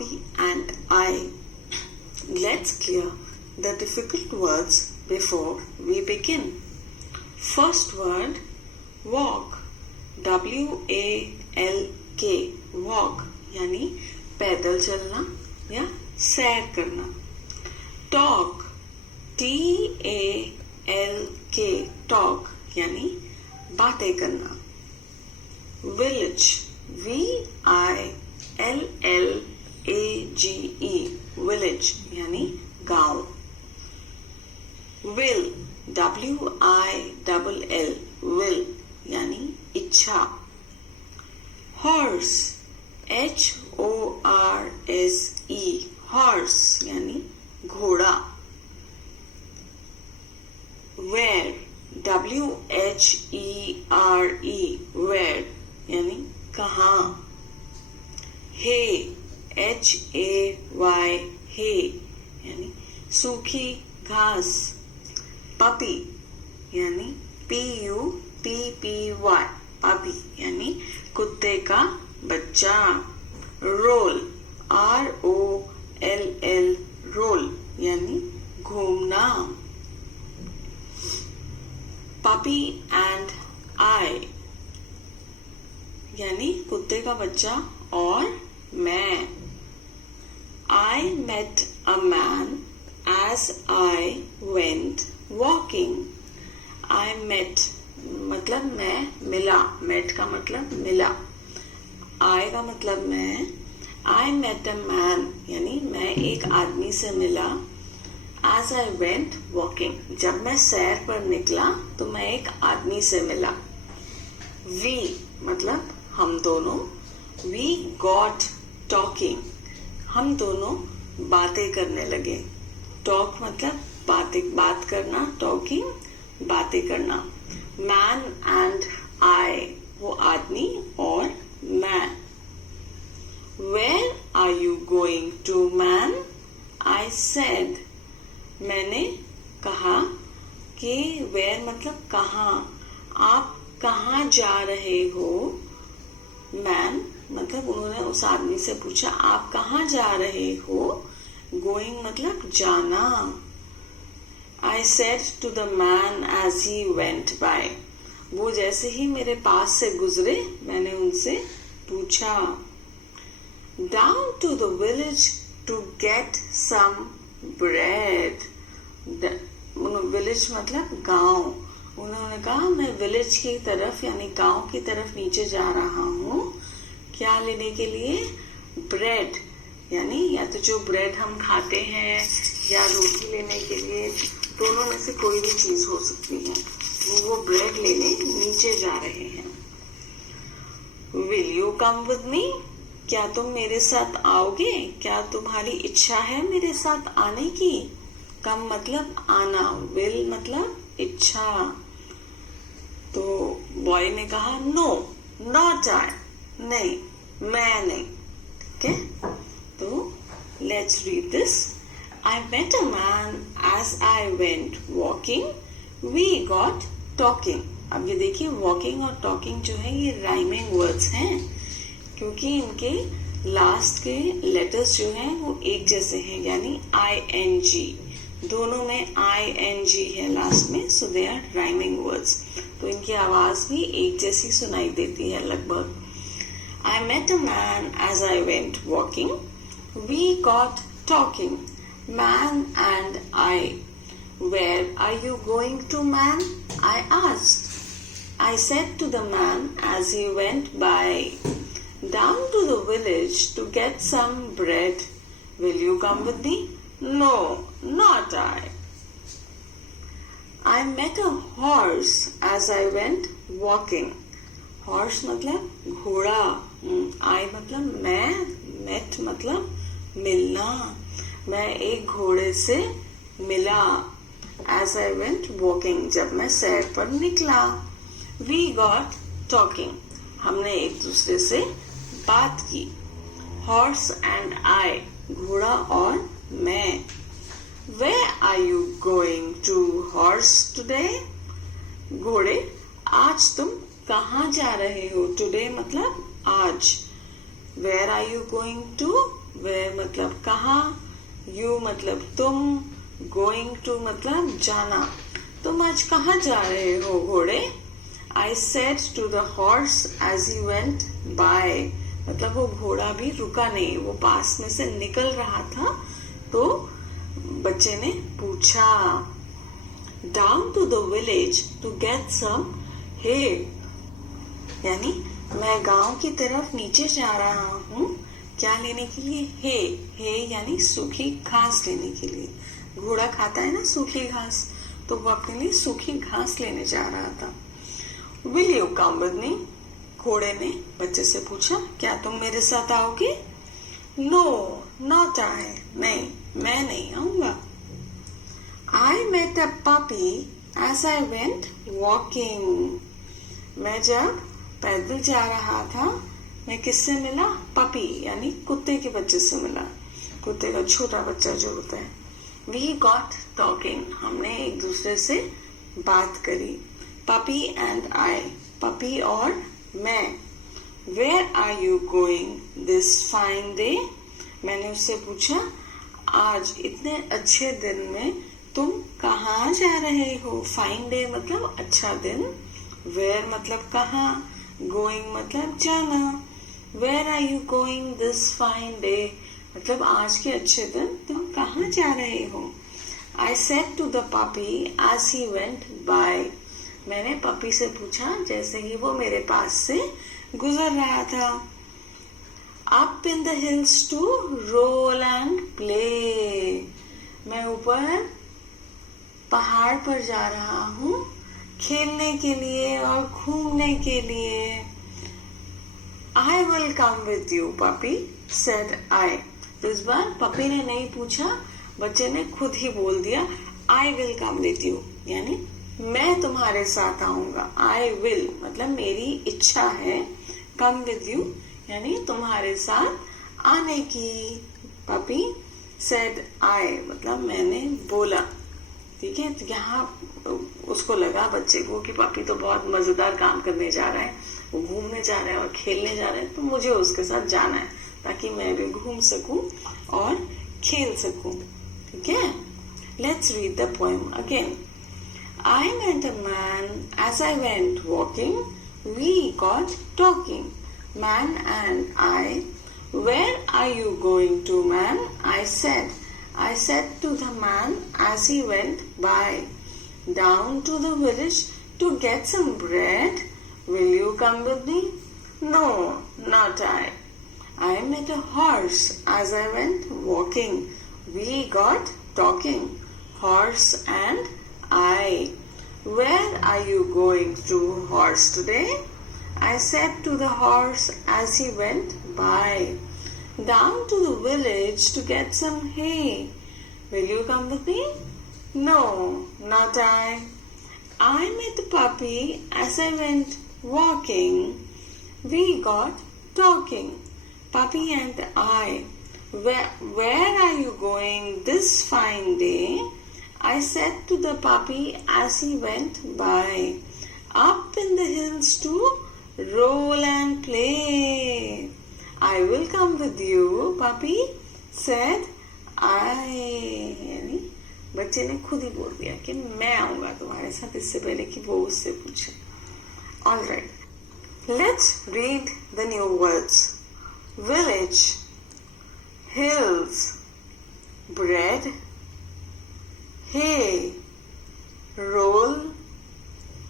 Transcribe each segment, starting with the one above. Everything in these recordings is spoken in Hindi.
Papi and I. Let's clear the difficult words before we begin. First word, walk. W-A-L-K. Walk यानी पैदल चलना या सैर करना. Talk. T-A-L-K. Talk यानी बातें करना. Village. V-I-L-L-A-G-E. Village यानी गांव. Will. W-I-L-L. Will यानी इच्छा. Horse. H-O-R-S-E. Horse यानी घोड़ा. Where. W-H-E-R-E. Where यानी कहाँ. Hay. H-A-Y. Hay यानी सूखी घास. Puppy यानी P-U-P-P-Y. Puppy यानी कुत्ते का बच्चा. Roll. R-O-L-L. Roll यानी घूमना. Puppy and I यानी कुत्ते का बच्चा और मैं. I met a man as I went walking. I met मतलब मैं मिला. Met का मतलब मिला. I का मतलब मैं. I met a man यानी मैं एक आदमी से मिला. As I went walking जब मैं सैर पर निकला तो मैं एक आदमी से मिला. We मतलब हम दोनों. We got talking हम दोनों बातें करने लगे. Talk मतलब बात करना. Talking बातें करना. Man and I वो आदमी और मैं. Where are you going to, man? I said मैंने कहा कि where मतलब कहाँ. आप कहाँ जा रहे हो. Man मतलब उन्होंने उस आदमी से पूछा आप कहाँ जा रहे हो. Going मतलब जाना. I said to the man as he went by. वो जैसे ही मेरे पास से गुजरे मैंने उनसे पूछा. Down to the village to get some bread. Village मतलब गांव. उन्होंने कहा मैं विलेज की तरफ यानी गांव की तरफ नीचे जा रहा हूँ. क्या लेने के लिए. ब्रेड यानी या तो जो ब्रेड हम खाते हैं या रोटी लेने के लिए. दोनों में से कोई भी चीज हो सकती है. वो ब्रेड लेने नीचे जा रहे हैं. Will you come with me? क्या तुम मेरे साथ आओगे. क्या तुम्हारी इच्छा है मेरे साथ आने की. कम मतलब आना. Will मतलब इच्छा. तो बॉय ने कहा नो नॉट आई. नहीं मैं नहीं. ठीक है. तो let's read this. I met a man as I went walking. We got talking. अब ये देखिए walking और talking जो है ये राइमिंग वर्ड्स हैं क्योंकि इनके लास्ट के लेटर्स जो हैं वो एक जैसे हैं यानी ING. दोनों में ING है लास्ट में. सो दे आर राइमिंग वर्ड्स. तो इनकी आवाज भी एक जैसी सुनाई देती है लगभग. I met a man as I went walking. We got talking. Man and I. Where are you going to, man? I asked. I said to the man as he went by. Down to the village to get some bread. Will you come with me? No, not I. I met a horse as I went walking. Horse मतलब घोड़ा. I मतलब मैं. Met मतलब मिलना. मैं एक घोड़े से मिला. As I went walking जब मैं सैर पर निकला. We got talking हमने एक दूसरे से बात की. Horse and I घोड़ा और मैं. Where are you going to, horse, today? घोड़े आज तुम कहाँ जा रहे हो. Today मतलब आज. Where are you going to? Where मतलब कहाँ, यू मतलब तुम, गोइंग टू मतलब जाना। तुम आज कहाँ जा रहे हो घोड़े? I said to the horse as he went by, मतलब वो घोड़ा भी रुका नहीं, वो पास में से निकल रहा था। तो बच्चे ने पूछा, down to the village to get some hay, यानी मैं गांव की तरफ नीचे जा रहा हूँ क्या लेने के लिए? हे यानी सूखी घास लेने के लिए। घोड़ा खाता है ना सूखी घास, तो वो अपने लिए सूखी घास लेने जा रहा था। Will you come with me? घोड़े ने बच्चे से पूछा, क्या तुम मेरे साथ आओगे? No, not I. नहीं, मैं नहीं आऊंगा। I met a puppy as I went walking. मैं जब पैदल जा रहा था, मैं किससे मिला? पपी यानी कुत्ते के बच्चे से मिला। कुत्ते का छोटा बच्चा जो होता है। We got talking. हमने एक दूसरे से बात करी। Puppy and I, पपी और मैं। Where are you going this fine day? मैंने उससे पूछा, आज इतने अच्छे दिन में तुम कहाँ जा रहे हो? फाइन डे मतलब अच्छा दिन, Where मतलब कहाँ, Going मतलब जाना। Where are you going this fine day? मतलब आज के अच्छे दिन तुम कहाँ जा रहे हो? I said to the puppy as he went by. मैंने पपी से पूछा जैसे ही वो मेरे पास से गुजर रहा था। Up in the hills to roll and play. मैं ऊपर पहाड़ पर जा रहा हूँ खेलने के लिए और घूमने के लिए। I will come with you, puppy, said I. तो इस बार पपी ने नहीं पूछा, बच्चे ने खुद ही बोल दिया I will come with you, यानी मैं तुम्हारे साथ आऊंगा। I will मतलब मेरी इच्छा है, come with you यानी तुम्हारे साथ आने की। पपी said I मतलब मैंने बोला। ठीक है, तो यहाँ उसको लगा बच्चे को कि पापी तो बहुत मजेदार काम करने जा रहा है, वो घूमने जा रहा है और खेलने जा रहा है, तो मुझे उसके साथ जाना है ताकि मैं भी घूम सकूं और खेल सकूं। ठीक है, let's read the poem again. I met a man as I went walking. We got talking, man and I. Where are you going to, man? I said to the man as he went by. Down to the village to get some bread. Will you come with me? No, not I. I met a horse as I went walking. We got talking, horse and I. Where are you going to, horse, today? I said to the horse as he went by. Down to the village to get some hay. Will you come with me? No, not I. I met the puppy as I went walking. We got talking, puppy and I. Where are you going this fine day? I said to the puppy as he went by. Up in the hills to roll and play. I will come with you, puppy, said I. यानी बच्चे ने खुद ही बोल दिया कि मैं आऊंगा तुम्हारे साथ, इससे पहले कि वो उससे पूछे। All right, let's read the new words. Village, hills, bread, hay, roll,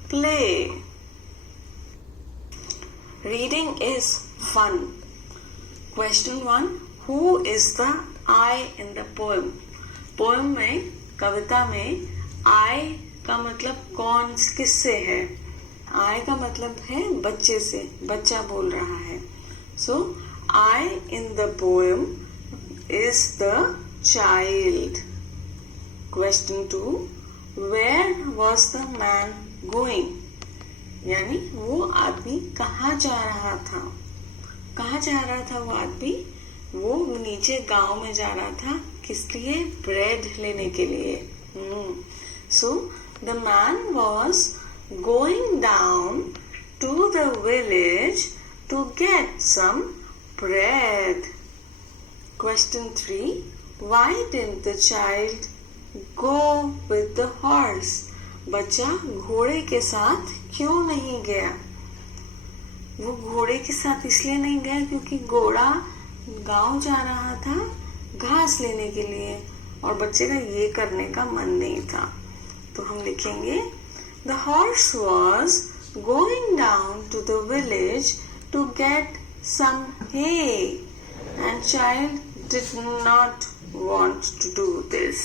play. Reading is fun. Question 1. Who is the I in the poem? Poem में, कविता में I का मतलब कौन किससे है? I का मतलब है बच्चे से, बच्चा बोल रहा है। So I in the poem is the child. Question 2. Where was the man going? यानी वो आदमी कहाँ जा रहा था? कहाँ जा रहा था वो आदमी? वो नीचे गांव में जा रहा था, किस लिए? ब्रेड लेने के लिए। So the man was going down to the village to get some bread. Question 3. Why didn't the child go with the horse? बच्चा घोड़े के साथ क्यों नहीं गया? वो घोड़े के साथ इसलिए नहीं गया क्योंकि घोड़ा गांव जा रहा था घास लेने के लिए और बच्चे का ये करने का मन नहीं था. तो हम लिखेंगे The horse was going down to the village to get some hay and child did not want to do this.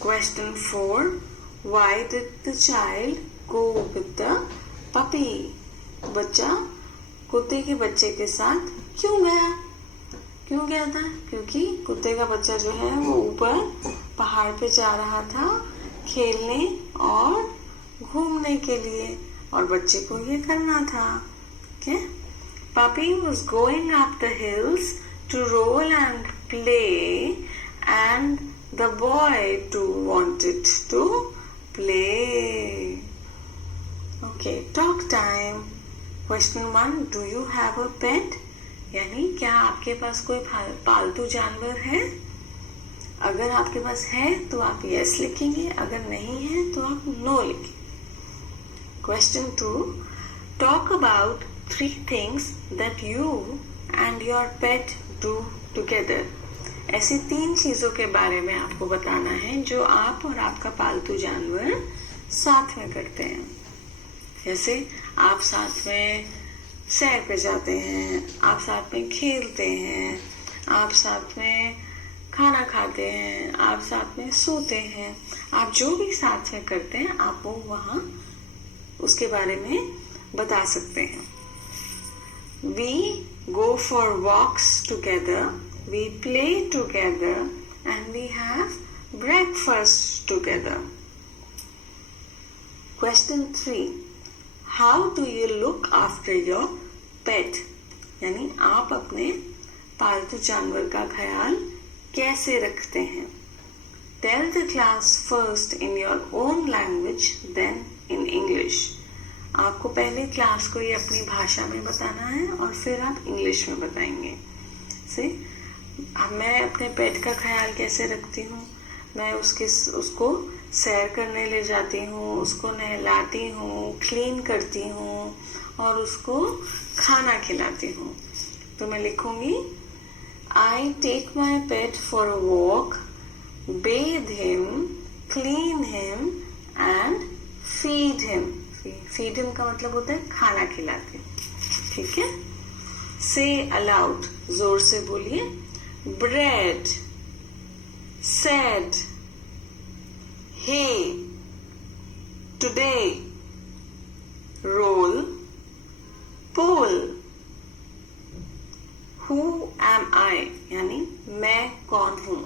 Question 4. Why did the child go with the puppy? बच्चा कुत्ते के बच्चे के साथ क्यों गया था? क्योंकि कुत्ते का बच्चा जो है वो ऊपर पहाड़ पे जा रहा था खेलने और घूमने के लिए और बच्चे को ये करना था. Okay? Puppy was going up the hills to roll and play and the boy too wanted to play. Okay, talk time. Question 1. Do you have a pet? यानी क्या आपके पास कोई पालतू जानवर है? अगर आपके पास है तो आप yes लिखेंगे, अगर नहीं है तो आप no लिखेंगे. Question 2. Talk about 3 things that you and your pet do together. ऐसी 3 चीजों के बारे में आपको बताना है जो आप और आपका पालतू जानवर साथ में करते हैं. जैसे आप साथ में सैर पे जाते हैं, आप साथ में खेलते हैं, आप साथ में खाना खाते हैं, आप साथ में सोते हैं. आप जो भी साथ में करते हैं आप वो वहाँ उसके बारे में बता सकते हैं. We go for walks together, we play together and we have breakfast together. Question 3. How do you look after your pet? यानी आप अपने पालतू जानवर का ख्याल कैसे रखते हैं? Tell the class first in your own language, then in English. आपको पहले क्लास को ये अपनी भाषा में बताना है और फिर आप इंग्लिश में बताएंगे. मैं अपने पेट का ख्याल कैसे रखती हूँ? मैं उसको सैर करने ले जाती हूँ, उसको नहलाती हूँ, क्लीन करती हूँ और उसको खाना खिलाती हूँ. तो मैं लिखूंगी I take my pet for a walk, bathe him, clean him and feed him. Feed him का मतलब होता है खाना खिलाते. ठीक है? Say aloud, जोर से बोलिए. Bread, said, hay, today, roll, pole. Who am I? यानी मैं कौन हूँ.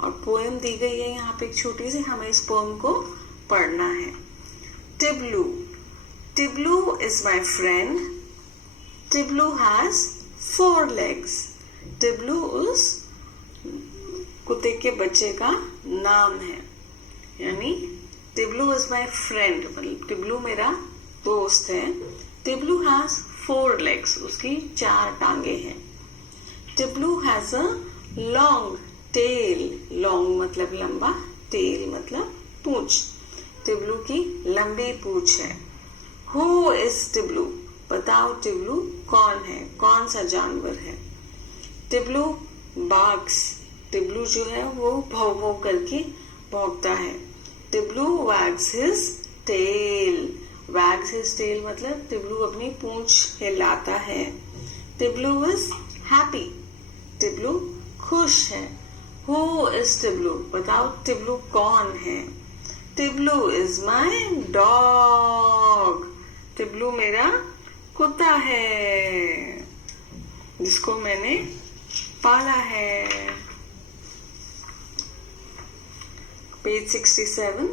और पोएम दी गई है यहाँ पे एक छोटी सी, हमें इस पोएम को पढ़ना है. Tiblu. Tiblu is my friend. Tiblu has 4 legs. Tiblu उस कुत्ते के बच्चे का नाम है. यानी Tiblu is my friend, मतलब Tiblu मेरा दोस्त है. Tiblu has 4 legs. उसकी 4 टांगे हैं. Tiblu has a long tail. Long मतलब लंबा, tail मतलब पूंछ. टिब्लू की लंबी पूंछ है. Who is टिब्लू? बताओ टिब्लू कौन है, कौन सा जानवर है? टिब्लू barks. टिब्लू जो है वो भौ भौ करके भौंकता है. टिब्लू wags his tail. wags his tail मतलब टिब्लू अपनी पूंछ हिलाता है. टिब्लू is happy. टिब्लू खुश है. Who is टिब्लू? बताओ टिब्लू कौन है? टिब्लू is my dog. टिब्लू मेरा कुत्ता है जिसको मैंने पाला है. Page 67.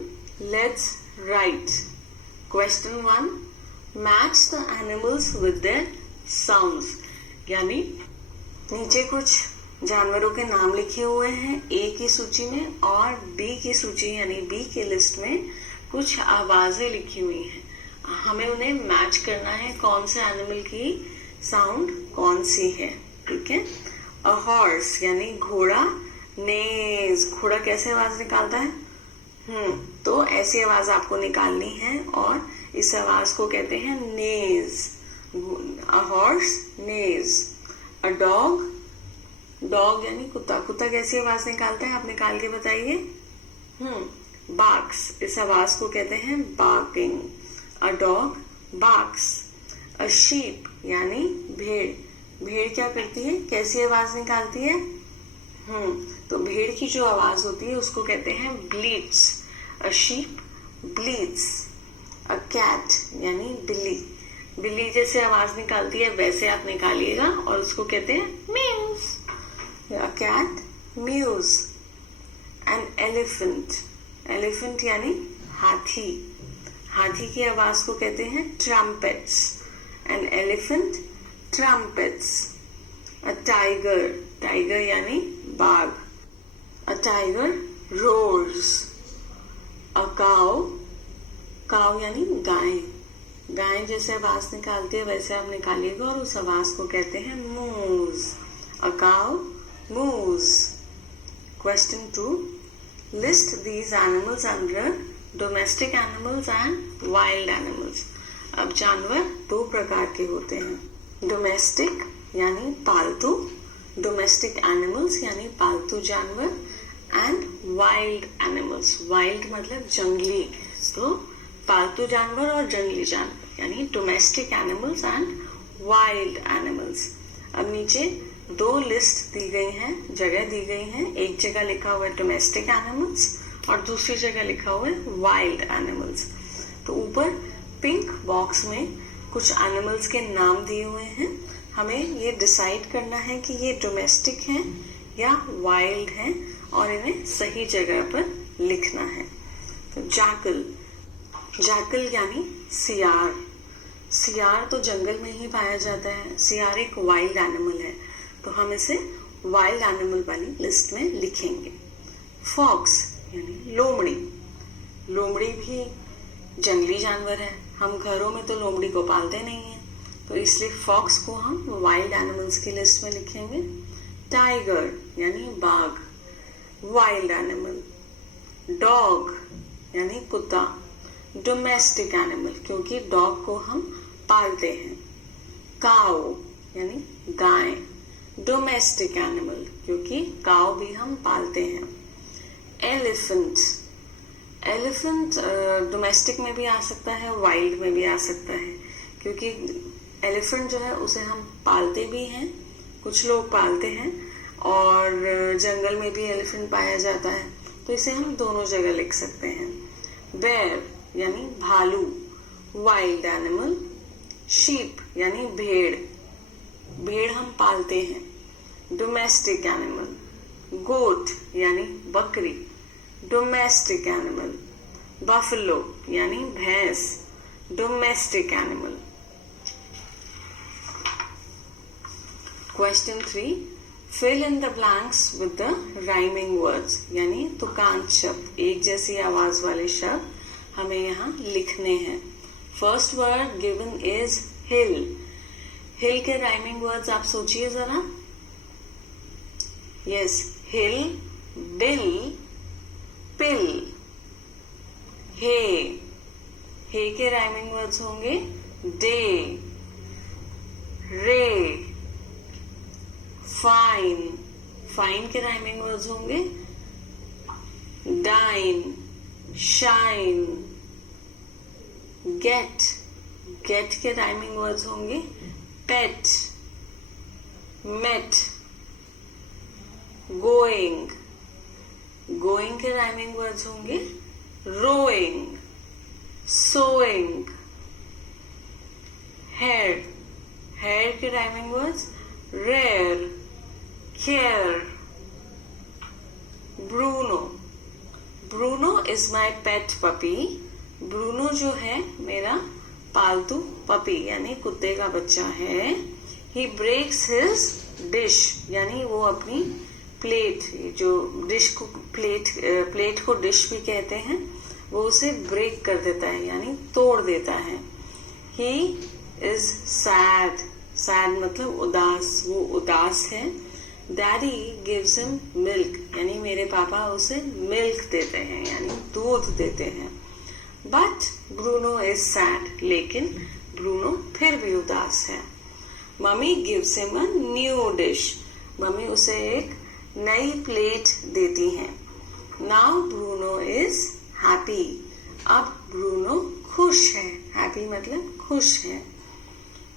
Let's write. Question 1. Match the animals with their sounds. यानी नीचे कुछ जानवरों के नाम लिखे हुए हैं ए की सूची में और बी की सूची यानी बी की लिस्ट में कुछ आवाजें लिखी हुई हैं. हमें उन्हें मैच करना है, कौन से एनिमल की साउंड कौन सी है. ठीक है? अ हॉर्स यानी घोड़ा, नेज घोड़ा कैसे आवाज निकालता है, तो ऐसी आवाज आपको निकालनी है और इस आवाज को कहते हैं Naz. A horse, Naz. A dog, dog यानी कुत्ता, कुत्ता कैसी आवाज निकालता है, आप निकाल के बताइए। बार्क्स, इस आवाज को कहते हैं barking. A dog barks. A sheep यानी भेड़, भेड़ क्या करती है, कैसी आवाज निकालती है, तो भेड़ की जो आवाज होती है उसको कहते हैं ब्लीट्स। A sheep ब्लीट्स। अ कैट यानी बिल्ली, बिल्ली जैसे आवाज निकालती है वैसे आप निकालिएगा और उसको कहते हैं muse. A cat mews. An elephant, elephant यानी हाथी, हाथी की आवाज को कहते हैं trumpets. An elephant trumpets. A tiger, tiger यानी बाघ, a tiger roars. A cow, cow यानी गाय, गाय जैसे आवाज निकालती है वैसे आप निकालिएगा और उस आवाज को कहते हैं moose. A cow moose. Question 2. List these animals under domestic animals and wild animals. अब जानवर दो प्रकार के होते हैं, डोमेस्टिक यानी पालतू, डोमेस्टिक एनिमल्स यानी पालतू जानवर, एंड वाइल्ड एनिमल्स, वाइल्ड मतलब जंगली, तो पालतू जानवर और जंगली जानवर यानी domestic animals and wild animals. अब नीचे दो लिस्ट दी गई हैं, जगह दी गई हैं, एक जगह लिखा हुआ है डोमेस्टिक एनिमल्स और दूसरी जगह लिखा हुआ है वाइल्ड एनिमल्स। तो ऊपर पिंक बॉक्स में कुछ एनिमल्स के नाम दिए हुए हैं, हमें ये डिसाइड करना है कि ये डोमेस्टिक हैं या वाइल्ड हैं और इन्हें सही जगह पर लिखना है। तो जैकल, जैकल यानी सियार, सियार तो जंगल में ही पाया जाता है, सियार एक वाइल्ड एनिमल है तो हम इसे वाइल्ड एनिमल वाली लिस्ट में लिखेंगे। फॉक्स यानी लोमड़ी, लोमड़ी भी जंगली जानवर है, हम घरों में तो लोमड़ी को पालते नहीं है तो इसलिए फॉक्स को हम वाइल्ड एनिमल्स की लिस्ट में लिखेंगे। टाइगर यानी बाघ, वाइल्ड एनिमल। डॉग यानी कुत्ता, डोमेस्टिक एनिमल क्योंकि डॉग को हम पालते हैं। काऊ यानी गाय, डोमेस्टिक एनिमल क्योंकि काऊ भी हम पालते हैं। एलिफेंट, एलिफेंट डोमेस्टिक में भी आ सकता है, वाइल्ड में भी आ सकता है क्योंकि एलिफेंट जो है उसे हम पालते भी हैं, कुछ लोग पालते हैं और जंगल में भी एलिफेंट पाया जाता है तो इसे हम दोनों जगह लिख सकते हैं। बेर यानी भालू, वाइल्ड एनिमल। शीप यानी भेड़, भेड़ हम पालते हैं, डोमेस्टिक एनिमल। गोट यानी बकरी, डोमेस्टिक एनिमल। बफलो यानी भैंस, domestic animal. Question 3, fill in the blanks with the rhyming words यानी तुकांत शब्द, एक जैसी आवाज वाले शब्द हमें यहाँ लिखने हैं। फर्स्ट वर्ड गिवन इज हिल, हिल के राइमिंग वर्ड्स आप सोचिए जरा। यस, हिल, बिल, पिल। हे, हे के राइमिंग वर्ड्स होंगे डे, रे। फाइन, फाइन के राइमिंग वर्ड्स होंगे डाइन, शाइन। गेट, गेट के राइमिंग वर्ड्स होंगे पेट, मेट। गोइंग, गोइंग के राइमिंग वर्ड्स होंगे रोइंग, सोइंग। हेयर, हेयर के rhyming words rare, care. Bruno, Bruno is my pet puppy, Bruno जो है मेरा पालतू पपी यानी कुत्ते का बच्चा है। ही ब्रेक्स हिज डिश यानी वो अपनी प्लेट, जो डिश को प्लेट को डिश भी कहते हैं, वो उसे ब्रेक कर देता है यानी तोड़ देता है। ही इज सैड, सैड मतलब उदास, वो उदास है। डैडी गिव्स हिम मिल्क, यानी मेरे पापा उसे मिल्क देते हैं यानी दूध देते हैं। बट ब्रूनो इज सैड, लेकिन ब्रूनो फिर भी उदास है। Mummy gives him a new dish, mummy उसे एक नई प्लेट देती हैं। नाउ ब्रूनो इज हैप्पी, अब ब्रूनो खुश है। हैप्पी मतलब खुश है।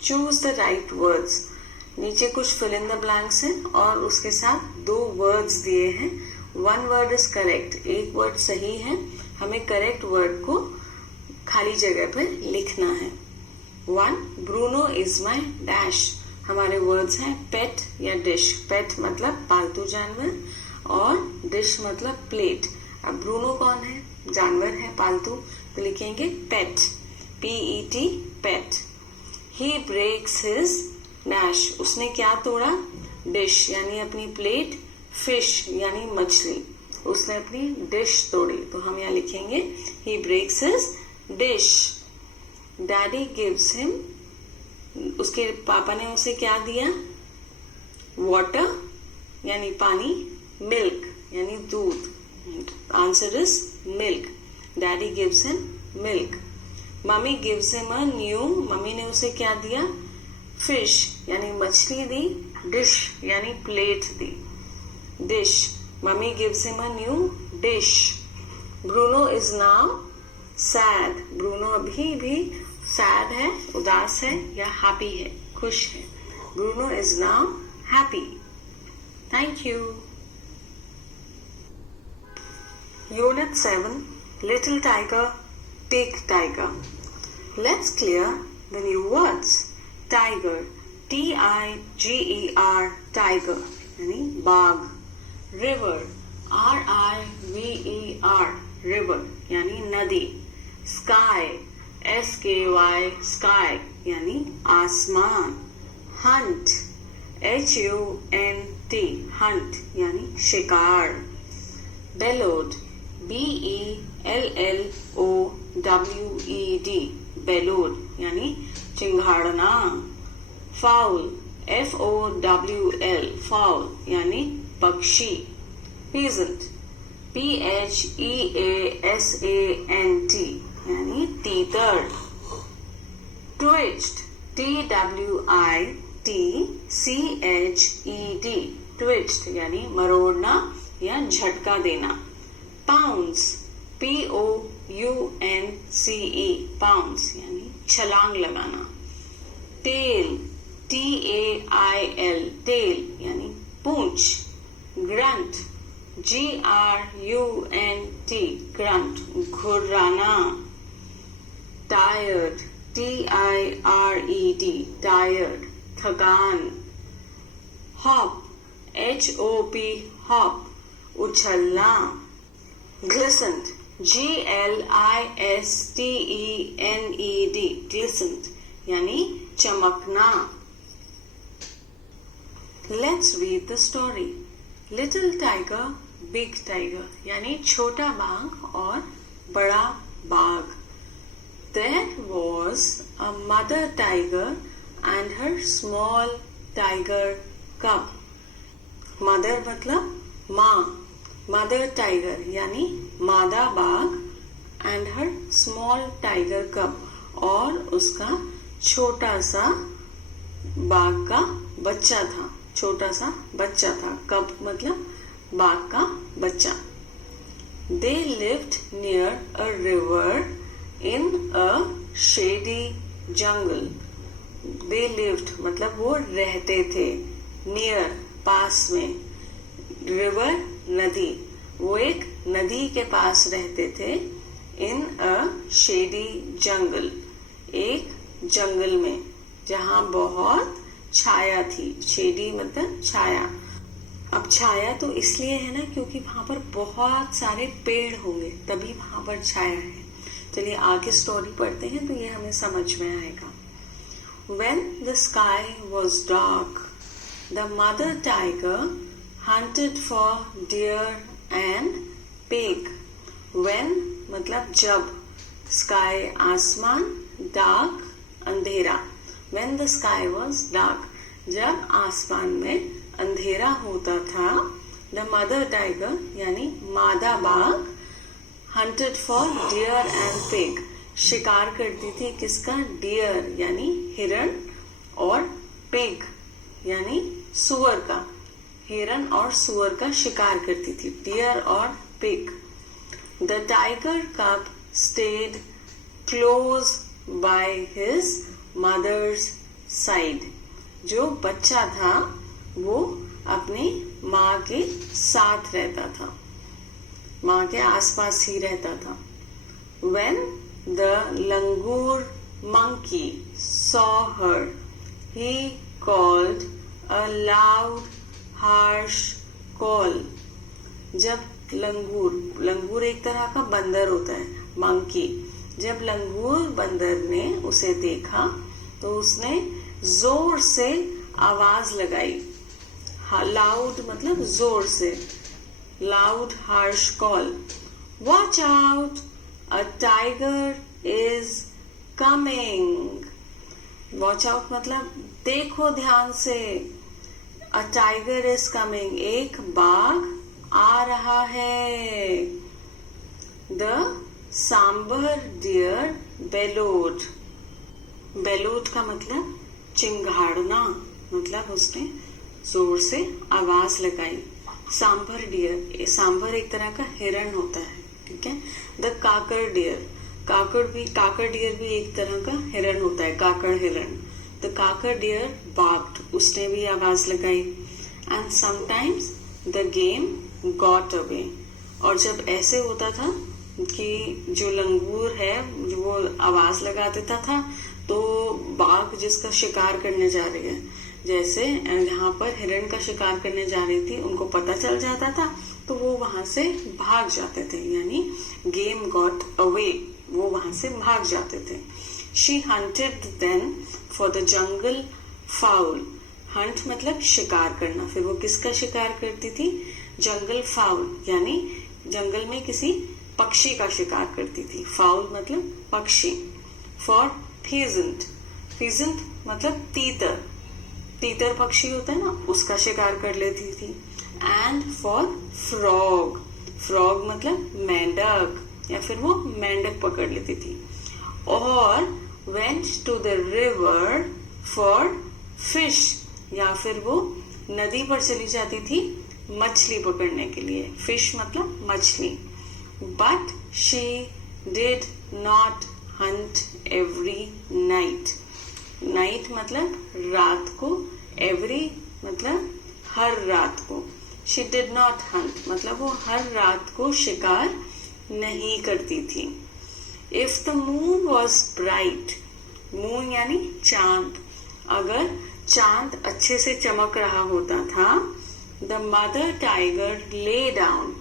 चूज द राइट वर्ड्स, नीचे कुछ फिल इन द ब्लैंक्स हैं और उसके साथ 2 वर्ड्स दिए हैं। 1 वर्ड इज करेक्ट, एक वर्ड सही है, हमें करेक्ट वर्ड को खाली जगह पर लिखना है। 1 ब्रूनो इज माई डैश, हमारे वर्ड्स हैं पेट या डिश। पेट मतलब पालतू जानवर और डिश मतलब प्लेट। अब ब्रूनो कौन है? जानवर है, पालतू, तो लिखेंगे पेट, PET, पेट। ही ब्रेक्स हिज डैश, उसने क्या तोड़ा? डिश यानी अपनी प्लेट, फिश यानी मछली, उसने अपनी डिश तोड़ी, तो हम यहाँ लिखेंगे he breaks his dish. Daddy gives him, उसके पापा ने उसे क्या दिया? वाटर यानी पानी, मिल्क यानी दूध, answer is milk. Daddy gives him milk. Mummy gives him a new, mummy ने उसे क्या दिया? फिश यानी मछली दी, डिश यानी plate the, dish. Mummy gives him a new dish. Bruno is now sad, Bruno अभी भी सैड है, उदास है या हैप्पी है, खुश है। Bruno is now happy. Thank you. Unit 7, little tiger, big tiger. Let's clear the new words. Tiger, TIGER, tiger यानी बाघ। River, RIVER, river यानी नदी। Sky, SKY, sky यानी आसमान। Hunt, HUNT, hunt यानी शिकार। Bellowed, BELLOWED, बेलूड यानी चिंगाड़ना। फाउल, FOWL, फाउल यानी पक्षी। पीजेंट, PHEASANT यानी तीतर। ट्विच्ड, TWITCHED, ट्विच्ड यानी मरोड़ना या झटका देना। पाउंस, POUNCE, पाउंस यानी छलांग लगाना। टेल, TAIL, टेल यानी पूंछ। Grunt, GRUNT, grunt घुर्राना। Tired, TIRED, tired थकान। Hop, HOP, hop उछलना। ग्लिसेंट, GLISTENED, ग्लिसेंट यानी चमकना। Let's read the story. Little tiger, big tiger यानी छोटा बाघ और बड़ा बाघ। There was a mother tiger and her small tiger cub. Mother मतलब माँ, mother tiger यानी मादा बाघ and her small tiger cub और उसका छोटा सा बाघ का बच्चा था, छोटा सा बच्चा था। कब मतलब बाघ का बच्चा। They lived near a river in a shady jungle. They lived मतलब वो रहते थे, near पास में, river नदी, वो एक नदी के पास रहते थे। In a shady jungle, एक जंगल में जहाँ बहुत छाया थी। शेडी मतलब छाया। अब छाया तो इसलिए है ना क्योंकि वहां पर बहुत सारे पेड़ होंगे, तभी वहां पर छाया है। चलिए आगे स्टोरी पढ़ते हैं तो ये हमें समझ में आएगा। When the sky was dark, the mother tiger hunted for deer and pig. When मतलब जब, sky आसमान, dark अंधेरा। When the sky was dark, जब आसमान में अंधेरा होता था, द मदर टाइगर यानी मादा बाघ hunted for deer and pig, शिकार करती थी किसका? डियर यानी हिरण और पिग यानी सुअर का, हिरण और सुअर का शिकार करती थी, डियर और pig. The tiger cub stayed close by his mother's side, जो बच्चा था वो अपनी माँ के साथ रहता था, माँ के आसपास ही रहता था। When the langur monkey saw her, he called a loud, harsh call. जब लंगूर एक तरह का बंदर होता है, मंकी, जब लंगूर बंदर ने उसे देखा तो उसने जोर से आवाज लगाई। लाउड मतलब जोर से, loud harsh call, watch out, a tiger is coming. Watch out मतलब देखो ध्यान से, अ टाइगर इज कमिंग, एक बाघ आ रहा है। द सांबर डियर बेलोड, बेलोड का मतलब चिंगाड़ना, मतलब उसने जोर से आवाज लगाई। सांबर डियर, सांबर एक तरह का हिरण होता है, ठीक है। The kakar deer, kakar deer भी एक तरह का हिरण होता है, काकड़ हिरण। द काकर डियर बार्क्ड, उसने भी आवाज लगाई। And sometimes the game got away, और जब ऐसे होता था कि जो लंगूर है जो वो आवाज लगा देता था तो बाघ जिसका शिकार करने जा रही है, जैसे यहाँ पर हिरण का शिकार करने जा रही थी, उनको पता चल जाता था तो वो वहां से भाग जाते थे, यानी गेम गॉट अवे, वो वहां से भाग जाते थे। She hunted then for the jungle fowl, hunt मतलब शिकार करना, फिर वो किसका शिकार करती थी? जंगल फाउल यानी जंगल में किसी पक्षी का शिकार करती थी, फाउल मतलब पक्षी। फॉर फीजेंट, फीजेंट मतलब तीतर, तीतर पक्षी होता है ना, उसका शिकार कर लेती थी। एंड फॉर फ्रॉग, फ्रॉग मतलब मेंढक, या फिर वो मेंढक पकड़ लेती थी। और went to the river for fish, या फिर वो नदी पर चली जाती थी मछली पकड़ने के लिए, फिश मतलब मछली। But she did not Hunt every night, night मतलब रात को, एवरी मतलब हर रात को। शी डिड नॉट हंट मतलब वो हर रात को शिकार नहीं करती थी। If the moon was bright, moon यानी चांद, अगर चांद अच्छे से चमक रहा होता था, the mother tiger lay down,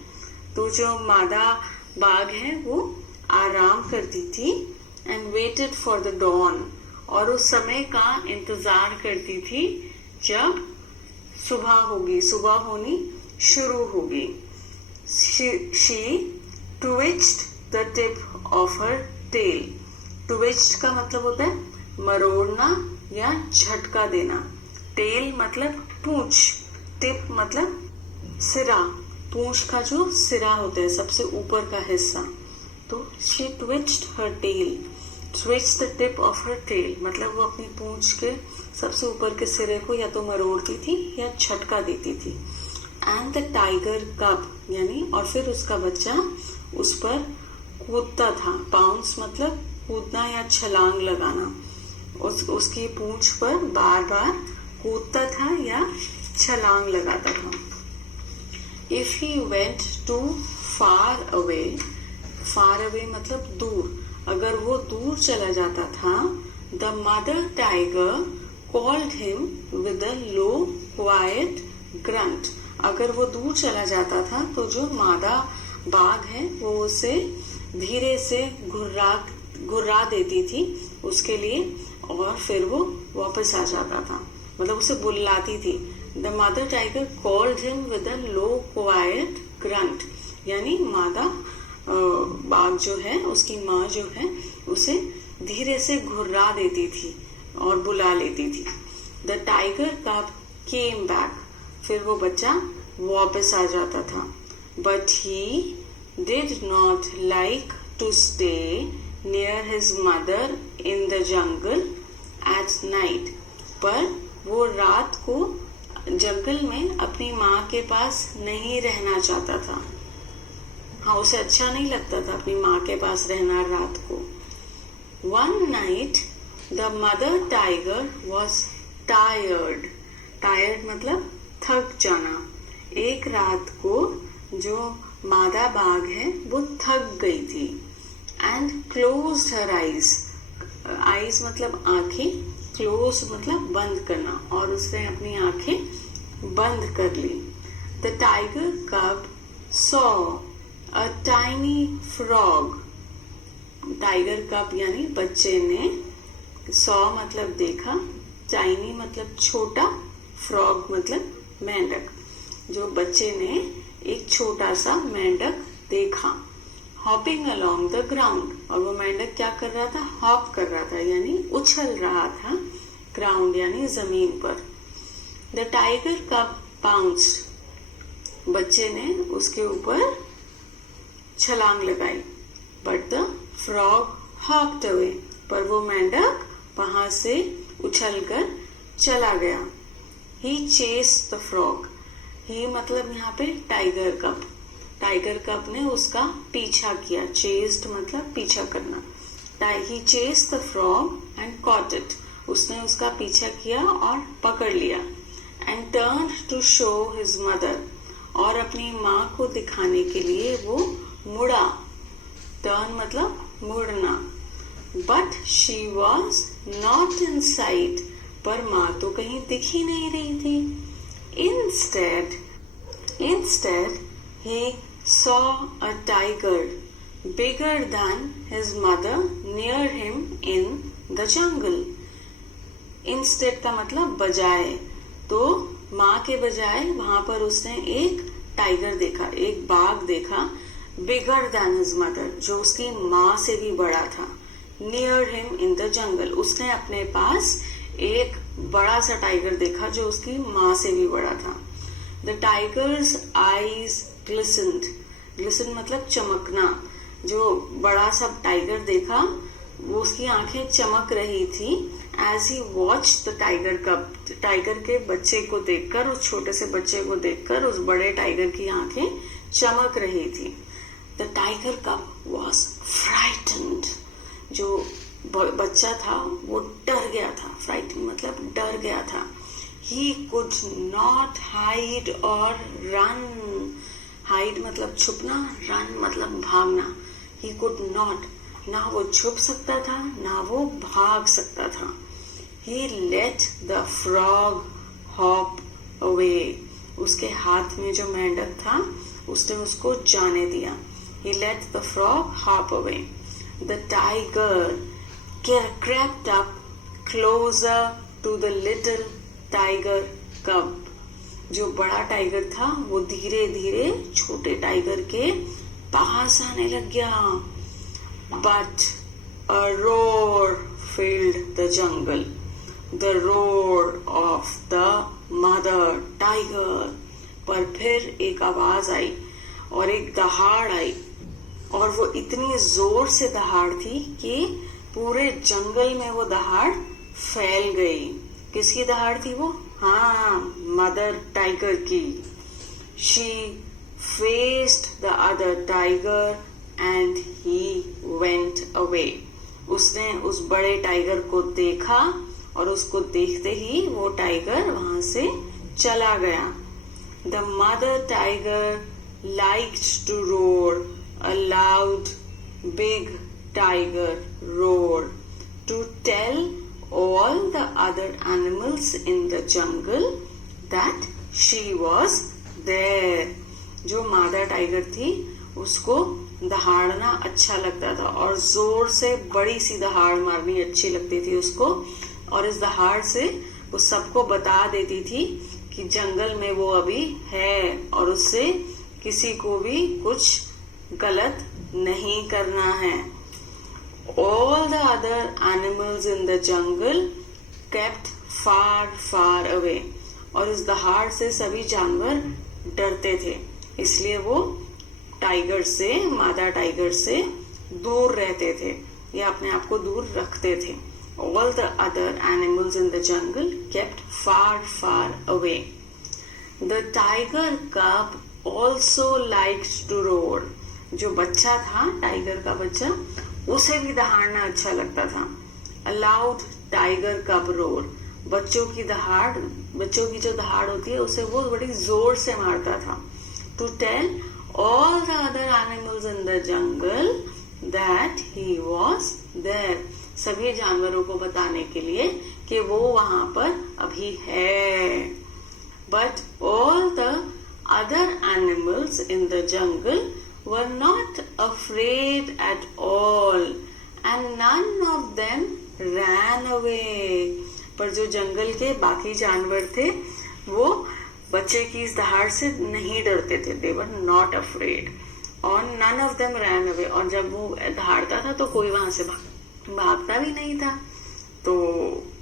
तो जो मादा बाघ है वो आराम करती थी। And waited for the dawn, और उस समय का इंतजार करती थी जब सुबह होगी, सुबह होनी शुरू होगी। She twitched the tip of her tail, twitched का मतलब होता है मरोड़ना या झटका देना, टेल मतलब पूंछ, टिप मतलब सिरा, पूंछ का जो सिरा होता है सबसे ऊपर का हिस्सा, तो she twitched her tail, twitched the tip of her tail मतलब वो अपनी पूंछ के सबसे ऊपर के सिरे को या तो मरोड़ती थी या झटका देती थी। एंड द टाइगर कब यानी, और फिर उसका बच्चा उस पर कूदता था, बाउंस मतलब कूदना या छलांग लगाना, उसकी पूंछ पर बार बार कूदता था या छलांग लगाता था। If he went too far away, far away मतलब दूर, अगर वो दूर चला जाता था, the mother tiger called him with a low quiet grunt, अगर वो दूर चला जाता था तो जो मादा बाघ है वो उसे धीरे से घुर्रा देती थी उसके लिए, और फिर वो वापस आ जाता था, मतलब उसे बुलाती थी। The mother tiger called him with a low quiet grunt, यानी मादा बाघ जो है, उसकी माँ जो है, उसे धीरे से घुर्रा देती थी और बुला लेती थी। द टाइगर कब केम बैक, फिर वो बच्चा वापस आ जाता था। But he did not like to stay near his mother in the jungle at night. पर वो रात को जंगल में अपनी माँ के पास नहीं रहना चाहता था। हाँ, उसे अच्छा नहीं लगता था अपनी माँ के पास रहना रात को। One night the mother tiger was tired. Tired मतलब थक जाना। एक रात को जो मादा बाघ है वो थक गई थी। And closed her eyes. Eyes मतलब आंखें, क्लोज मतलब बंद करना, और उसने अपनी आंखें बंद कर ली। द टाइगर कब saw a tiny frog. Tiger कब यानी बच्चे ने, सॉ मतलब देखा, टाइनी मतलब छोटा, फ्रॉग मतलब मेंढक। जो बच्चे ने एक छोटा सा मेंढक देखा। Hopping along the ground. और वो मेंढक क्या कर रहा था? हॉप कर रहा था यानी उछल रहा था ग्राउंड यानी जमीन पर। द टाइगर कब बाउंस्ड। बच्चे ने उसके ऊपर छलांग लगाई। But the frog hopped away. पर वो मेंढक वहां से उछलकर चला गया। ही चेस्ड द फ्रॉग। ही मतलब यहाँ पे टाइगर कब। टाइगर कब ने उसका पीछा किया। चेस्ड मतलब पीछा करना। He chased the frog and caught it. उसने उसका पीछा किया और पकड़ लिया। And turned to show his mother. और अपनी माँ को दिखाने के लिए वो मुड़ा। टर्न मतलब मुड़ना। But she was not in site. पर माँ तो कहीं दिख ही नहीं रही थी। Instead, he saw a tiger bigger than his mother near him in the jungle. Instead का मतलब बजाय। तो माँ के बजाय वहां पर उसने एक टाइगर देखा, एक बाघ देखा। Bigger than his mother, जो उसकी माँ से भी बड़ा था। Near him in the jungle, उसने अपने पास एक बड़ा सा टाइगर देखा जो उसकी माँ से भी बड़ा था। The tiger's eyes glistened. Glisten मतलब चमकना। जो बड़ा सा टाइगर देखा वो उसकी आंखें चमक रही थी। As he watch the tiger cub. Tiger के बच्चे को देखकर, उस छोटे से बच्चे को देखकर उस बड़े टाइगर की आंखें चमक रही थी। द टाइगर कब वॉज फ्राइटन्ड। जो बच्चा था वो डर गया था। फ्राइटन मतलब डर गया था। ही कुड नॉट हाइड और रन। हाइड मतलब छुपना, रन मतलब भागना। ही कुड नॉट, ना वो छुप सकता था ना वो भाग सकता था। He let the frog hop away. उसके हाथ में जो मेंढक था उसने उसको जाने दिया। He let the frog hop away. The tiger crept up closer to the little tiger cub. जो बड़ा टाइगर था वो धीरे धीरे छोटे टाइगर के पास आने लग गया। But a roar filled the jungle. The roar of the mother tiger. पर फिर एक आवाज आई और एक दहाड़ आई, और वो इतनी जोर से दहाड़ थी कि पूरे जंगल में वो दहाड़ फैल गई। किसकी दहाड़ थी वो? हाँ, मदर टाइगर की। She faced the other tiger and he went away. उसने उस बड़े टाइगर को देखा और उसको देखते ही वो टाइगर वहां से चला गया। The mother tiger liked to roar a loud big tiger roared to tell all the other animals in the jungle that she was there. जो मादा टाइगर थी उसको दहाड़ना अच्छा लगता था और जोर से बड़ी सी दहाड़ मारनी अच्छी लगती थी उसको। और इस दहाड़ से वो सबको बता देती थी कि जंगल में वो अभी है और उससे किसी को भी कुछ गलत नहीं करना है। All the other animals in the jungle kept far, far away. और इस दहाड़ से सभी जानवर डरते थे, इसलिए वो टाइगर से, मादा टाइगर से दूर रहते थे या अपने आप को दूर रखते थे. All the other animals in the jungle kept far, far away. The tiger cub also liked to roar. जो बच्चा था, टाइगर का बच्चा, उसे भी दहाड़ना अच्छा लगता था. A loud tiger cub roar. बच्चों की जो दहाड़ होती है उसे वो बड़ी जोर से मारता था. To tell all the other animals in the jungle that he was there. सभी जानवरों को बताने के लिए कि वो वहां पर अभी है. But all the other animals in the jungle were not afraid at all and none of them ran away. पर जो जंगल के बाकी जानवर थे वो बच्चे की इस दहाड़ से नहीं डरते थे. They were not afraid और none of them ran away. और जब वो दहाड़ता था तो कोई वहां से भागता भी नहीं था. तो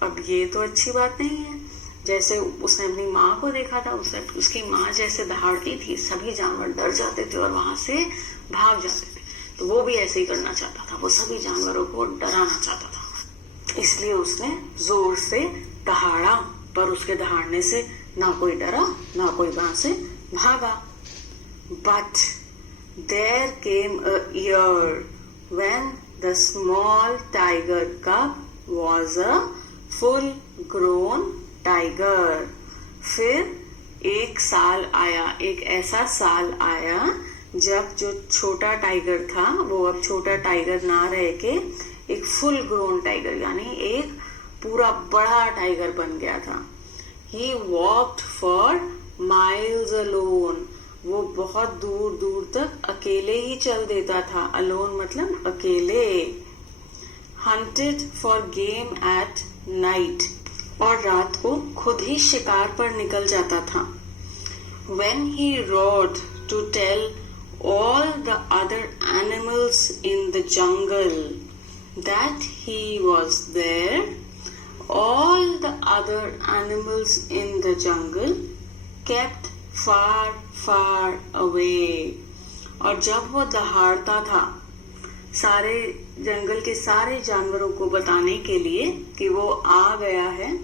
अब ये तो अच्छी बात नहीं है. जैसे उसने अपनी माँ को देखा था, उसकी माँ जैसे दहाड़ती थी सभी जानवर डर जाते थे और वहां से भाग जाते थे. तो वो भी ऐसे ही करना चाहता था, वो सभी जानवरों को डराना चाहता था, इसलिए उसने जोर से दहाड़ा. पर उसके दहाड़ने से ना कोई डरा ना कोई वहां से भागा. But there came a year when the small tiger cub was a full grown tiger. फिर एक साल आया, एक ऐसा साल आया जब जो छोटा टाइगर था वो अब छोटा टाइगर ना रह के एक फुल ग्रोन टाइगर यानी एक पूरा बड़ा टाइगर बन गया था. He walked for miles alone. वो बहुत दूर दूर तक अकेले ही चल देता था. अलोन मतलब अकेले. Hunted for game at night. और रात को खुद ही शिकार पर निकल जाता था. When he roared to tell all the other animals in the jungle that he was there, all the other animals in the jungle kept far, far away. और जब वो दहाड़ता था सारे जंगल के सारे जानवरों को बताने के लिए कि वो आ गया है,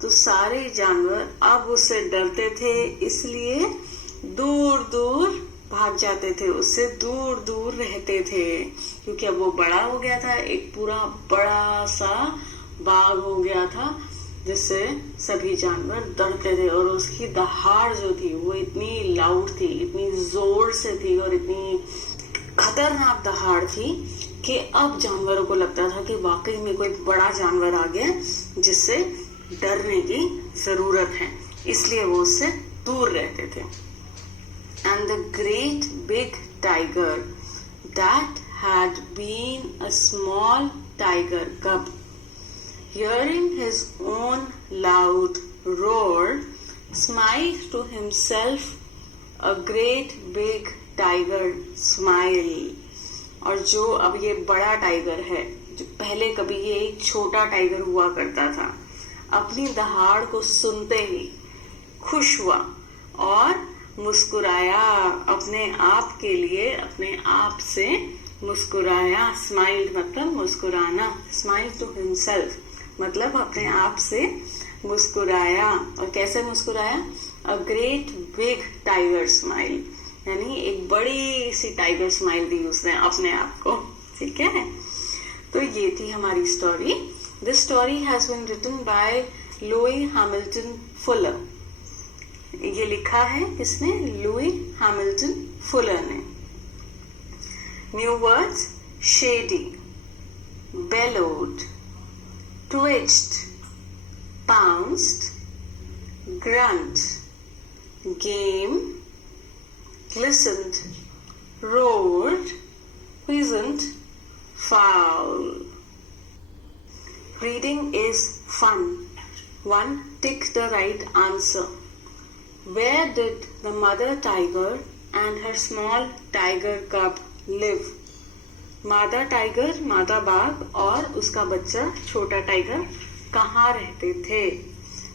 तो सारे जानवर अब उससे डरते थे, इसलिए दूर दूर भाग जाते थे, उससे दूर दूर रहते थे. क्योंकि अब वो बड़ा हो गया था, एक पूरा बड़ा सा बाघ हो गया था जिससे सभी जानवर डरते थे. और उसकी दहाड़ जो थी वो इतनी लाउड थी, इतनी जोर से थी और इतनी खतरनाक दहाड़ थी कि अब जानवरों को लगता था कि वाकई में कोई बड़ा जानवर आ गया जिससे डरने की जरूरत है, इसलिए वो उससे दूर रहते थे. And the great big tiger that had been a small tiger cub, hearing his own loud roar, smiled to himself a great big tiger smile. और जो अब ये बड़ा टाइगर है, जो पहले कभी ये एक छोटा टाइगर हुआ करता था, अपनी दहाड़ को सुनते ही खुश हुआ और मुस्कुराया. अपने आप के लिए अपने आप से मुस्कुराया. स्माइल मतलब मुस्कुराना. स्माइल टू हिमसेल्फ मतलब अपने आप से मुस्कुराया. और कैसे मुस्कुराया? A great big tiger smile, यानी एक बड़ी सी टाइगर स्माइल दी उसने अपने आप को. ठीक है, तो ये थी हमारी story. This story has been written by Louis Hamilton Fuller. ये लिखा है किसने? लुई हैमिल्टन फुलर ने. New words: shady, bellowed, twitched, pounced, grunt, game, glistened, roared, quiescent, foul. Reading is fun. 1. Tick the right answer. Where did the mother tiger and her small tiger cub live? मादा टाइगर, मादा बाघ और उसका बच्चा छोटा टाइगर कहाँ रहते थे?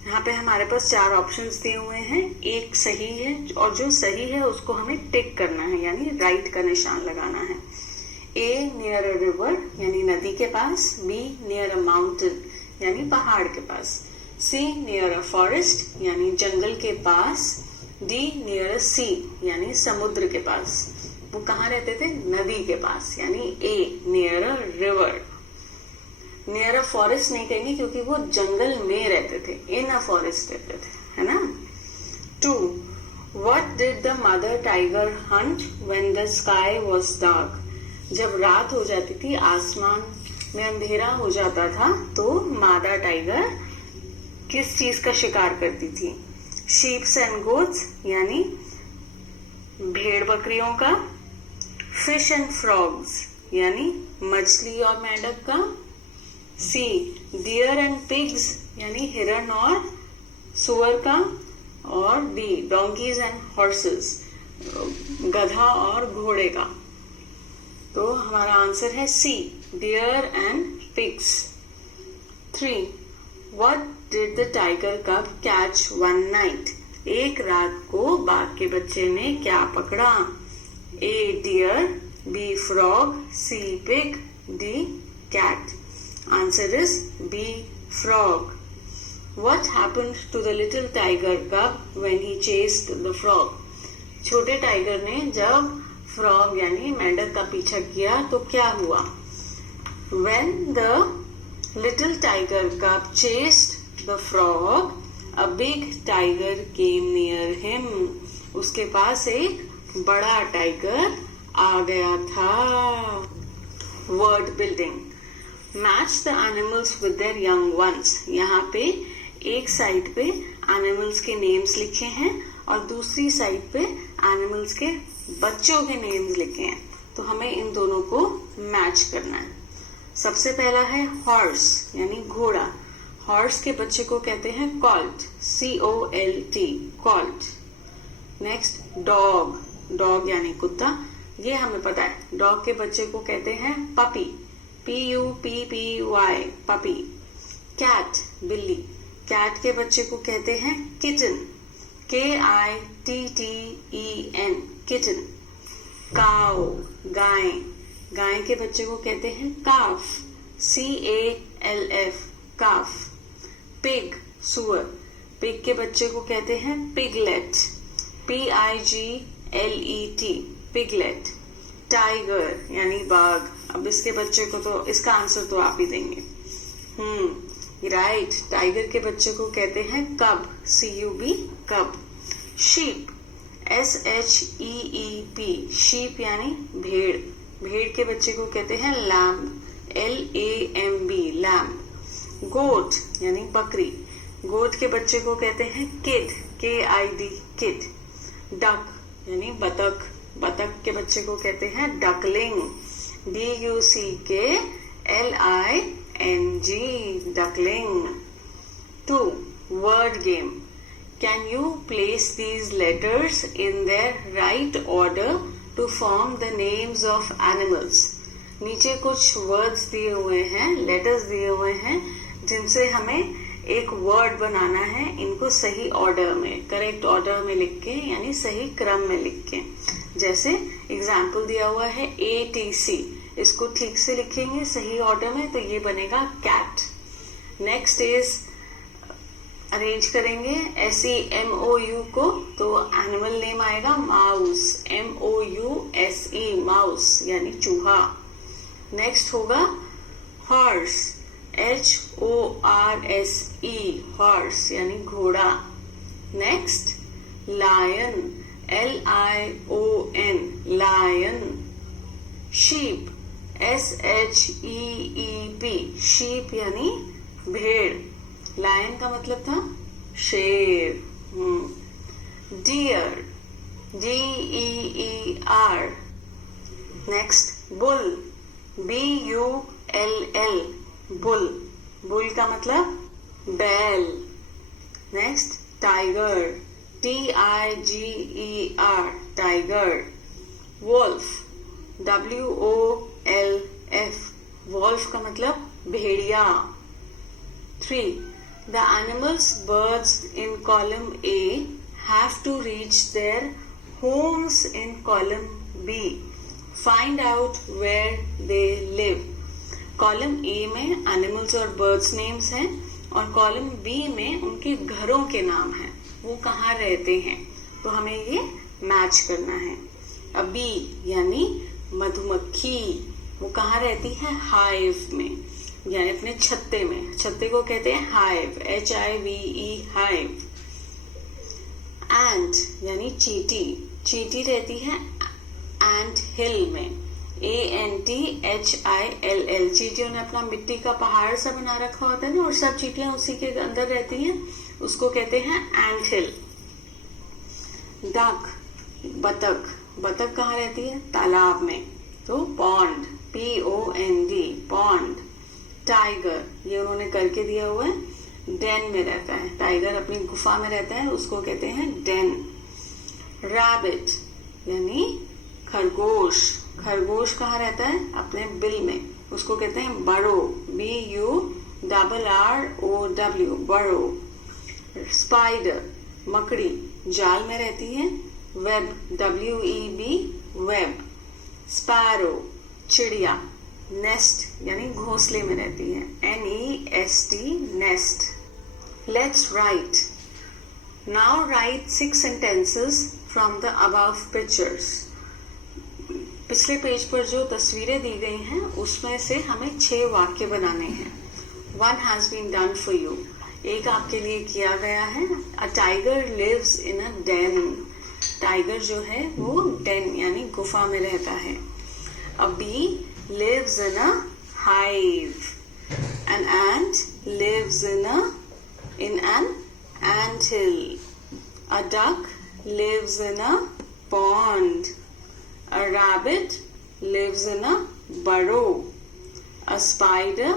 यहाँ पे हमारे पास 4 ऑप्शंस दिए हुए हैं, एक सही है और जो सही है उसको हमें टिक करना है, यानी राइट का निशान लगाना है। ए नियर अ रिवर यानी नदी के पास, बी नियर अ माउंटेन यानी पहाड़ के पास, सी नियर अ फॉरेस्ट यानी जंगल के पास, डी नियर अ सी यानी समुद्र के पास। वो कहाँ रहते थे? नदी के पास, यानी ए near a river. Near a forest नहीं कहेंगे क्योंकि वो जंगल में रहते थे, इन अ फॉरेस्ट रहते थे, है ना। 2. What did the mother tiger hunt when the sky was dark? जब रात हो जाती थी, आसमान में अंधेरा हो जाता था, तो मादा टाइगर किस चीज का शिकार करती थी? शीप्स एंड गोट्स यानी भेड़ बकरियों का, फिश एंड फ्रॉग्स यानी मछली और मेंढक का, सी डियर एंड पिग्स यानी हिरण और सुअर का, और डी डोंकीज एंड हॉर्सेस गधा और घोड़े का। तो हमारा आंसर है C deer and pigs. 3. What did the tiger cub catch one night? एक रात को बाघ के बच्चे ने क्या पकड़ा? A deer, B frog, C pig, D cat. Answer is B frog. What happened to the little tiger cub when he chased the frog? छोटे टाइगर ने जब फ्रॉग यानी मेंढक का पीछा किया तो क्या हुआ? When the little tiger cub chased the frog, a big tiger came near him. उसके पास एक बड़ा टाइगर आ गया था। Word building. Match the animals with their young ones. यहाँ पे एक साइड पे एनिमल्स के नेम्स लिखे हैं और दूसरी साइड पे एनिमल्स के बच्चों के नेम्स लिखे हैं, तो हमें इन दोनों को मैच करना है। सबसे पहला है हॉर्स यानी घोड़ा। हॉर्स के बच्चे को कहते हैं Colt, COLT, Colt. Next dog, dog यानी कुत्ता, ये हमें पता है। डॉग के बच्चे को कहते हैं पपी, PUPPY, पपी। कैट, बिल्ली, कैट के बच्चे को कहते हैं किटन, KITTEN, किटन। काउ, गाय, गाय के बच्चे को कहते हैं काफ, CALF, काफ। पिग, सुअर, पिग के बच्चे को कहते हैं पिगलेट, PIGLET, पिगलेट। टाइगर यानी बाघ, अब इसके बच्चे को तो इसका आंसर तो आप ही देंगे। राइट, टाइगर के बच्चे को कहते हैं कब, CUB, कब। शीप, SHEEP, शीप यानी भेड़, भेड़ के बच्चे को कहते हैं लैम्ब, LAMB, लैम्ब। गोट यानी बकरी, गोट के बच्चे को कहते हैं किड, KID, किड। डक यानी बतख, बतख के बच्चे को कहते हैं duckling, DUCKLING, duckling. 2. Word game. Can you place these letters in their right order to form the names of animals? नीचे कुछ वर्ड्स दिए हुए हैं, लेटर्स दिए हुए हैं, जिनसे हमें एक वर्ड बनाना है। इनको सही ऑर्डर में, करेक्ट ऑर्डर में लिख के, यानी सही क्रम में लिख के। जैसे एग्जाम्पल दिया हुआ है ATC, इसको ठीक से लिखेंगे सही ऑर्डर में तो ये बनेगा कैट। नेक्स्ट इज अरेंज करेंगे SEMOU को, तो एनिमल नेम आएगा माउस, MOUSE, माउस यानी चूहा। नेक्स्ट होगा हॉर्स, HORSE, हॉर्स यानी घोड़ा। Next lion, LION, lion. Sheep, SHEEP, sheep यानी भेड़, लायन का मतलब था शेर। Deer, DEER। Next bull, BULL, bull, bull का मतलब बैल। Next tiger, TIGER, tiger. Wolf, WOLF, wolf का मतलब भेड़िया। 3. The animals, birds in column A have to reach their homes in column B. Find out where they live. Column A में एनिमल्स और बर्ड्स नेम्स हैं और कॉलम B में उनके घरों के नाम हैं, वो कहाँ रहते हैं, तो हमें ये मैच करना है। अब B यानी मधुमक्खी, वो कहाँ रहती है, हाइव में, यानी अपने छत्ते में। छत्ते को कहते हैं हाइव, HIVE, हाइव। एंट यानी चींटी, चींटी रहती है एंट हिल में, ANTHILL। चींटियों ने अपना मिट्टी का पहाड़ सा बना रखा होता है ना, और सब चींटियां उसी के अंदर रहती हैं, उसको कहते हैं एंट हिल। डक बतख, बतख कहाँ रहती है, तालाब में, तो पॉन्ड, POND, पॉन्ड। टाइगर, ये उन्होंने करके दिया हुआ है, डेन में रहता है, टाइगर अपनी गुफा में रहता है, उसको कहते हैं डेन। रैबिट यानी खरगोश, खरगोश कहाँ रहता है, अपने बिल में, उसको कहते हैं बरो, BURROW, बरो। स्पाइडर मकड़ी, जाल में रहती है, वेब, WEB, वेब। स्पैरो चिड़िया, नेस्ट यानी घोंसले में रहती है, NEST, nest. Let's write. Now right 6 sentences from the above pictures. पिछले पेज पर जो तस्वीरें दी गई हैं उसमें से हमें 6 वाक्य बनाने हैं। 1 has been done for you, एक आपके लिए किया गया है। A tiger lives in a den, tiger जो है वो डेन यानी गुफा में रहता है। A bee lives in a hive. An ant lives in an anthill. A duck lives in a pond. A rabbit lives in a burrow. A spider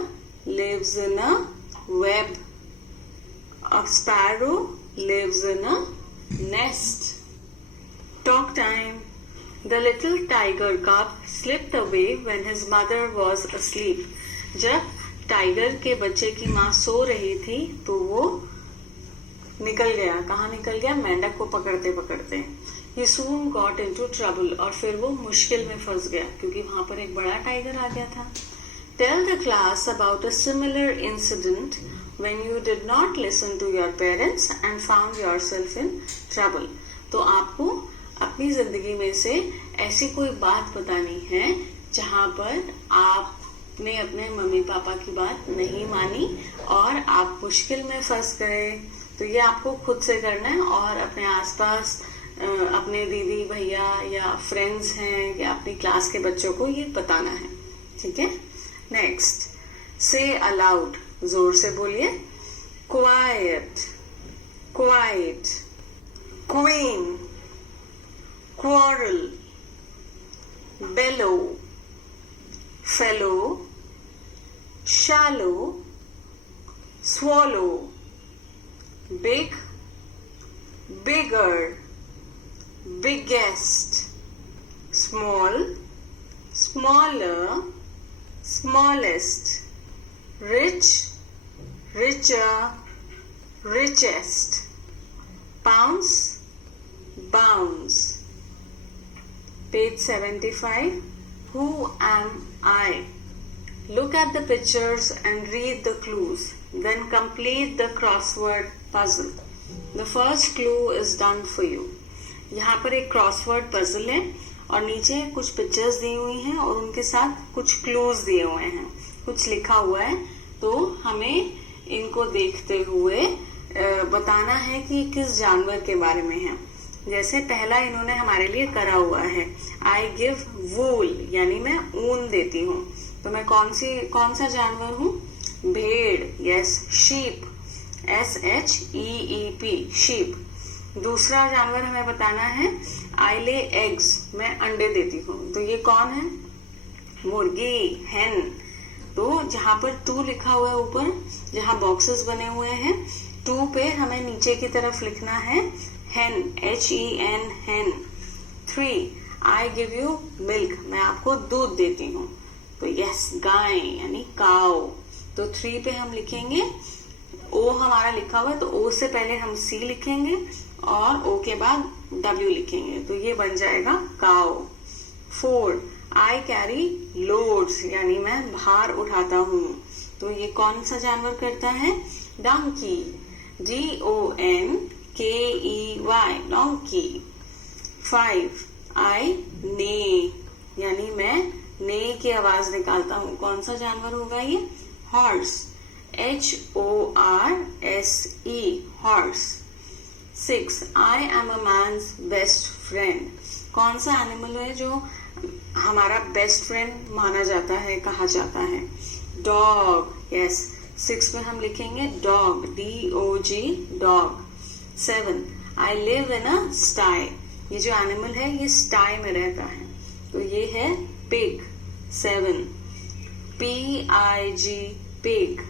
lives in a web. A sparrow lives in a nest. Talk time. The little tiger cub slipped away when his mother was asleep. जब टाइगर के बच्चे की माँ सो रही थी तो वो निकल गया, कहाँ निकल गया, मेंढक को पकड़ते पकड़ते। He soon got into trouble, और फिर वो मुश्किल में फंस गया क्योंकि वहां पर एक बड़ा टाइगर आ गया था। Tell the class about a similar incident when you did not listen to your parents and found yourself in trouble. तो आपको अपनी जिंदगी में से ऐसी कोई बात बतानी है जहां पर आपने अपने मम्मी पापा की बात नहीं मानी और आप मुश्किल में फंस गए। तो ये आपको खुद से करना है और अपने आसपास अपने दीदी भैया या फ्रेंड्स हैं या अपनी क्लास के बच्चों को ये बताना है, ठीक है। नेक्स्ट, से अलाउड, जोर से बोलिए। Quite, quite. Queen, quarrel, bellow, fellow, shallow, swallow, big, bigger, biggest, small, smaller, smallest, rich, richer, richest, pounce, bounds. Page 75. Who am I? Look at the pictures and read the clues. Then complete the crossword puzzle. The first clue is done for you. यहाँ पर एक क्रॉसवर्ड पजल है और नीचे कुछ पिक्चर्स दी हुई हैं और उनके साथ कुछ क्लूज दिए हुए हैं, कुछ लिखा हुआ है। तो हमें इनको देखते हुए बताना है कि किस जानवर के बारे में है। जैसे पहला इन्होंने हमारे लिए करा हुआ है, आई गिव वूल, यानी मैं ऊन देती हूँ। तो मैं कौन सा जानवर हूँ, भेड़, यस। Sheep, SHEEP, sheep. दूसरा जानवर हमें बताना है, आई ले एग्स, मैं अंडे देती हूँ। तो ये कौन है, मुर्गी, हेन। तो जहाँ पर 2 लिखा हुआ है ऊपर, जहाँ बॉक्सेस बने हुए हैं, 2 पे हमें नीचे की तरफ लिखना है hen, HEN, hen। 3, I give you milk, मैं आपको दूध देती हूँ। तो यस, गाय यानी काउ। तो 3 पे हम लिखेंगे ओ हमारा लिखा हुआ है तो ओ से पहले हम सी लिखेंगे और ओ के बाद डब्ल्यू लिखेंगे, तो ये बन जाएगा काओ। 4 आई कैरी लोड्स, यानी मैं भार उठाता हूँ, तो ये कौन सा जानवर करता है? Donkey, DONKEY, donkey. 5 आई ने, यानी मैं ने की आवाज निकालता हूँ, कौन सा जानवर होगा ये? Horse, HORSE, horse. 6 I am a man's best friend, कौन सा एनिमल है जो हमारा बेस्ट फ्रेंड माना जाता है, कहा जाता है? Dog, yes. 6 में हम लिखेंगे dog, DOG, dog. 7 I live in a sty, ये जो एनिमल है ये स्टाई में रहता है, तो ये है पिग। 7 PIG, pig.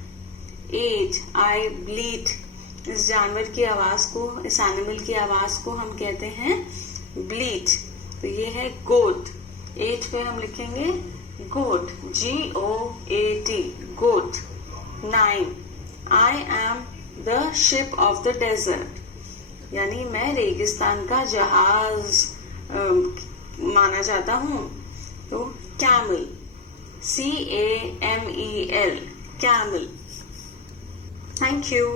8 आई ब्लीट, इस जानवर की आवाज को, इस एनिमल की आवाज को हम कहते हैं ब्लीट, तो ये है गोट। 8 पे हम लिखेंगे goat, GOAT, goat. 9 I am the ship of the desert, यानी मैं रेगिस्तान का जहाज माना जाता हूँ, तो camel, CAMEL, camel. Thank you.